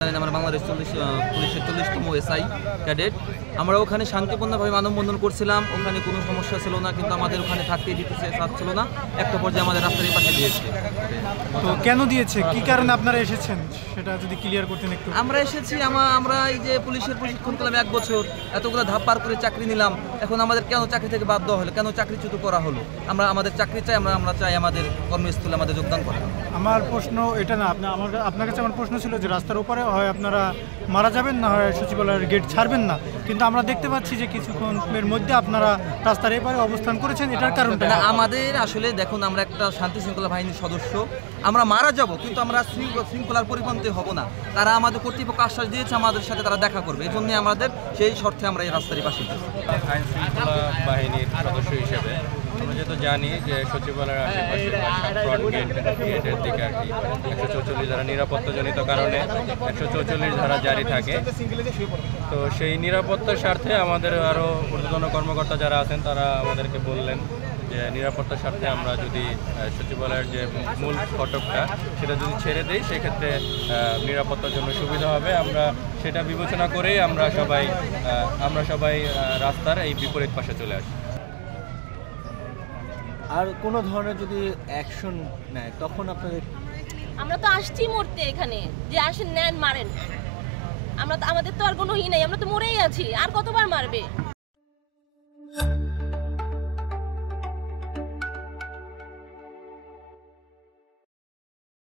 আমরা বাংলাদেশ পুলিশের 40তম SI cadet. আমরা ওখানে শান্তিপূর্ণভাবে মানববন্ধন করছিলাম, ওখানে কোনো সমস্যা ছিল না, কিন্তু আমাদের ওখানে থাকতে দিতে চাচ্ছিল না। একটা পর্যায়ে আমাদের রাস্তার পাশে দিয়েছে। তো কেন দিয়েছে, কি কারণে আপনারা এসেছেন সেটা যদি ক্লিয়ার করতেন একটু। আমরা এসেছি আমরা এই যে পুলিশের প্রশিক্ষণ করলাম 1 বছর, এতগুলো ধাপ পার করে চাকরি নিলাম, এখন আমাদের কেন চাকরি থেকে বাদ দেওয়া হলো, কেন চাকরিচ্যুত করা হলো? আমাদের চাকরি চাই, আমরা চাই আমাদের কর্মস্থলে আমাদের যোগদান করা। আমার প্রশ্ন এটা না, আপনার কাছে আমার প্রশ্ন ছিল যে রাস্তার উপরে হয় আপনারা মারা যাবেন, না হয় সচিবালয়ের গেট ছাড়বেন না, কিন্তু আমরা দেখতে পাচ্ছি যে কিছুক্ষণের মধ্যে আপনারা রাস্তার এপারে অবস্থান করেছেন। এটার কারণটা আমাদের আসলে দেখুন, আমরা একটা শান্তি শৃঙ্খলা বাহিনীর সদস্য, আমরা মারা যাব কিন্তু আমরা শৃঙ্খলার পরিপন্থী হব না। তারা আমাদের কর্তৃপক্ষ আশ্বাস দিয়েছে আমাদের সাথে তারা দেখা করবে, এই জন্যই আমাদের সেই শর্তে আমরা এই রাস্তার পাশে। আইন শৃঙ্খলা বাহিনীর সদস্য হিসেবে আমরা যেহেতু জানি যে সচিবালয়ের আশেপাশে ফ্রন্ট গেটের দিকে আর কি 144 ধারা নিরাপত্তাজনিত কারণে 144 ধারা জারি থাকে। তো সেই নিরাপত্তার স্বার্থে আমাদের আরও ঊর্ধ্বতন কর্মকর্তা যারা আছেন তারা আমাদেরকে বললেন যে নিরাপত্তার স্বার্থে আমরা যদি সচিবালয়ের যে মূল ফটকটা সেটা যদি ছেড়ে দিই সেক্ষেত্রে নিরাপত্তার জন্য সুবিধা হবে। আমরা সেটা বিবেচনা করেই আমরা সবাই রাস্তার এই বিপরীত পাশে চলে আসি। আর কোনো ধরনের যদি অ্যাকশন নেয় তখন আপনাদের? আমরা তো আসছি মরতে, এখানে যে আসেন নেন মারেন, আমাদের তো আর কোনো ই নাই, আমরা তো মরেই আছি, আর কতবার মারবে?